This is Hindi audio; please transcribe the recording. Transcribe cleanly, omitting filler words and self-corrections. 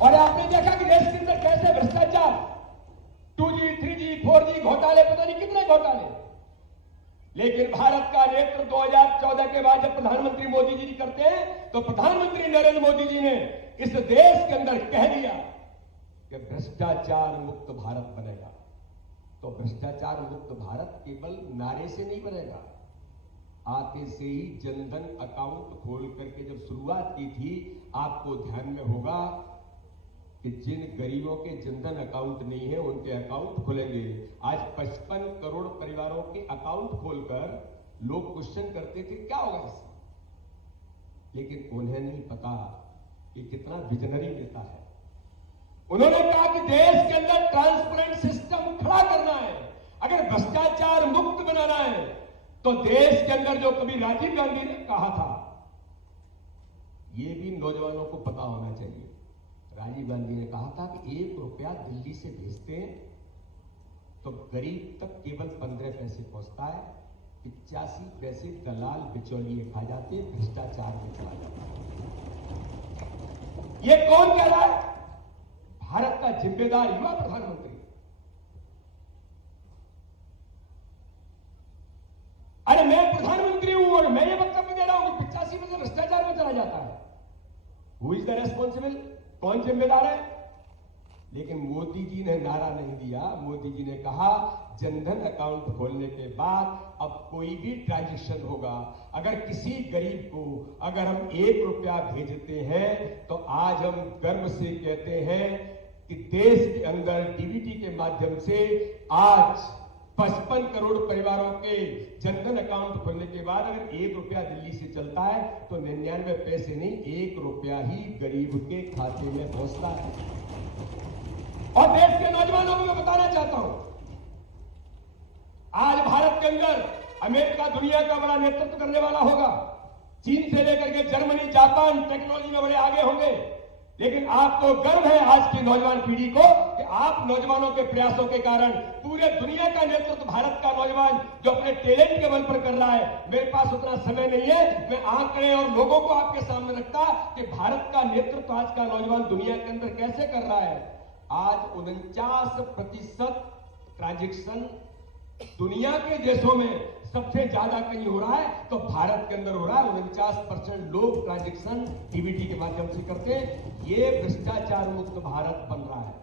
और आपने देखा कि देश के अंदर कैसे भ्रष्टाचार, 2G, 3G, 4G घोटाले, पता नहीं कितने घोटाले। लेकिन भारत का नेतृत्व 2014 के बाद जब प्रधानमंत्री मोदी जी करते हैं, तो प्रधानमंत्री नरेंद्र मोदी जी ने इस देश के अंदर कह दिया कि भ्रष्टाचार मुक्त भारत बनेगा। तो भ्रष्टाचार मुक्त भारत केवल नारे से नहीं बनेगा, आते से ही जनधन अकाउंट खोल करके जब शुरुआत की थी, आपको ध्यान में होगा कि जिन गरीबों के जनधन अकाउंट नहीं है उनके अकाउंट खुलेंगे। आज 55 करोड़ परिवारों के अकाउंट खोलकर लोग क्वेश्चन करते थे क्या होगा इससे, लेकिन उन्हें नहीं पता कि कितना विजनरी नेता है। उन्होंने कहा कि देश के अंदर ट्रांसपेरेंट सिस्टम खड़ा करना है, अगर भ्रष्टाचार मुक्त बनाना है तो देश के अंदर जो कभी राजीव गांधी ने कहा था, यह भी नौजवानों को पता होना चाहिए। राजीव गांधी ने कहा था कि 1 रुपया दिल्ली से भेजते हैं तो गरीब तक केवल 15 पैसे पहुंचता है, 85 पैसे दलाल बिचौलिए खा जाते, भ्रष्टाचार में चला जाता है। ये कौन कह रहा है? भारत का जिम्मेदार युवा प्रधानमंत्री। अरे मैं प्रधानमंत्री हूं और मैं ये वक्तव्य दे रहा हूं कि 85% भ्रष्टाचार में चला जाता है। Who is the responsible? कौन जिम्मेदार है? लेकिन मोदी जी ने नारा नहीं दिया। मोदी जी ने कहा जनधन अकाउंट खोलने के बाद अब कोई भी ट्रांजैक्शन होगा, अगर किसी गरीब को अगर हम 1 रुपया भेजते हैं तो आज हम गर्व से कहते हैं कि देश के अंदर डीबीटी के माध्यम से आज 55 करोड़ परिवारों के जनधन अकाउंट खोलने के बाद अगर 1 रुपया दिल्ली से चलता है तो 99 पैसे नहीं, 1 रुपया ही गरीब के खाते में पहुंचता है। और देश के नौजवानों को मैं बताना चाहता हूं, आज भारत के अंदर अमेरिका दुनिया का बड़ा नेतृत्व करने वाला होगा, चीन से लेकर के जर्मनी, जापान टेक्नोलॉजी में बड़े आगे होंगे। लेकिन आपको गर्व है आज की नौजवान पीढ़ी को कि आप नौजवानों के प्रयासों के कारण पूरे दुनिया का नेतृत्व भारत का नौजवान जो अपने टैलेंट के बल पर कर रहा है। मेरे पास उतना समय नहीं है, मैं आंकड़े और लोगों को आपके सामने रखता कि भारत का नेतृत्व आज का नौजवान दुनिया के अंदर कैसे कर रहा है। आज 49% ट्रांजैक्शन दुनिया के देशों में सबसे ज्यादा कहीं हो रहा है तो भारत के अंदर हो रहा है। 49% लोग ट्रांजैक्शन डीबीटी के माध्यम से करते हैं। ये भ्रष्टाचार मुक्त भारत बन रहा है।